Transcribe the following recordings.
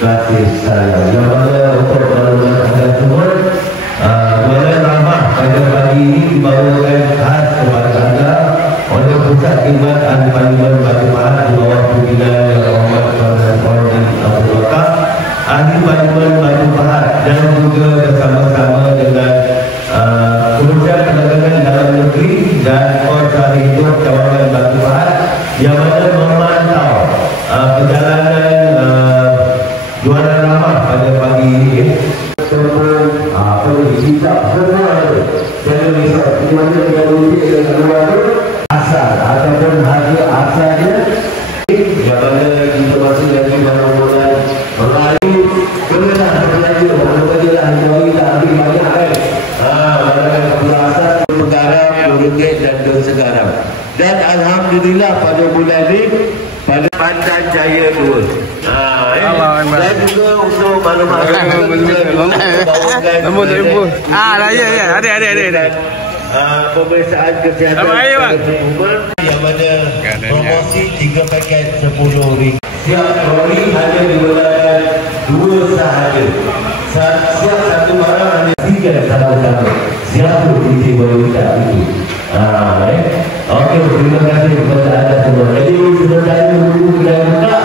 kasih sayang. Yang mana untuk malam anda semua, Jualan Ramah pada pagi ini dibawakan khas kepada anda oleh Pusat Khidmat Ahli Parlimen Batu Pahat di bawah pimpinan Yang Berhormat Tuan Abdul Waqaf, Ahli Parlimen Batu Pahat, dan juga bersama-sama dengan Kementerian Perdagangan Dalam Negeri dan Kuasa Hidup Cawangan Batu Pahat yang mana memantau perjalanan Jualan Ramah pada pagi ini. Kita semua jangan risau di mana dengan rupiah dengan luar asal ataupun harga asalnya yang mana kita masih lagi mula-mula mengalir kemudian berlaku mula-mula lah kita ambil banyak kan mana kepala asal pergaram, RM2 dan RM2 dan Alhamdulillah pada bulan ini pada Pandan Jaya 2 dan juga untuk malam-malam ada pemeriksaan kesihatan yang mana promosi 3 paket RM10. Siap troli hanya digunakan 2 sahaja. Siap satu barang hanya 3 sama-sama. Siapa titik berita itu? Okey, terima kasih kepada anda semua. Jadi sebenarnya dulu kita buka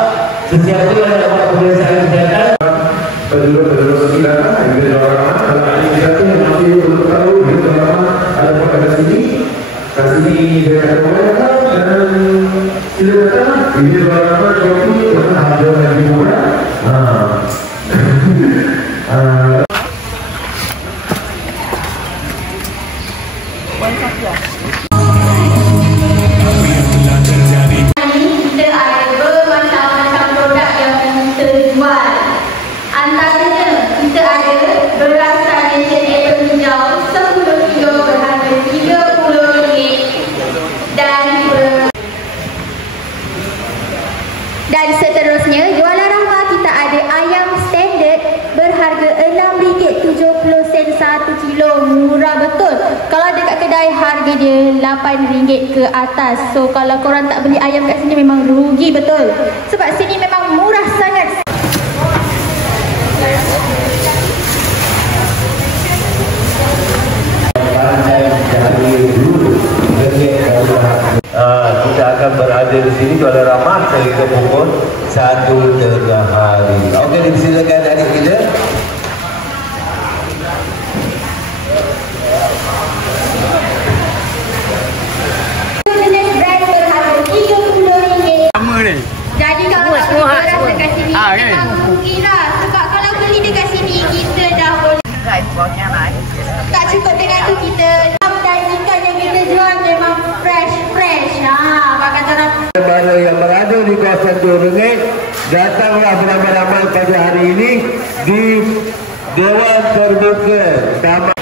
sesiapa yang nak buat pemeriksaan kesihatan penduduk-penduduk sekitar ini orang kalau ada satu yang masih belum tahu kita ada pada sini kat sini dia ada orang dan silakan ini orang kopi dengan harga lebih murah. Dan seterusnya, Jualan Ramah kita ada ayam standard berharga RM6.70 1 kilo. Murah betul. Kalau dekat kedai harga dia RM8 ke atas. So kalau korang tak beli ayam kat sini memang rugi betul. Sebab sini memang murah sangat. Kita akan berada di sini Jualan Ramah sehingga pukul 1 tengah hari. Okey, dipersilakan adik kita. Jenis brand berharga RM30. Sama ni. Jadi kalau tak beli barang dekat sini memang rugi lah. Sebab kalau beli dekat sini kita dah boleh. Tak cukup dengan tu kita dan ikan yang kita jual memang fresh. Mana yang berada di kawasan RM2, datanglah beramai-ramai pada hari ini di Dewan Terbuka Taman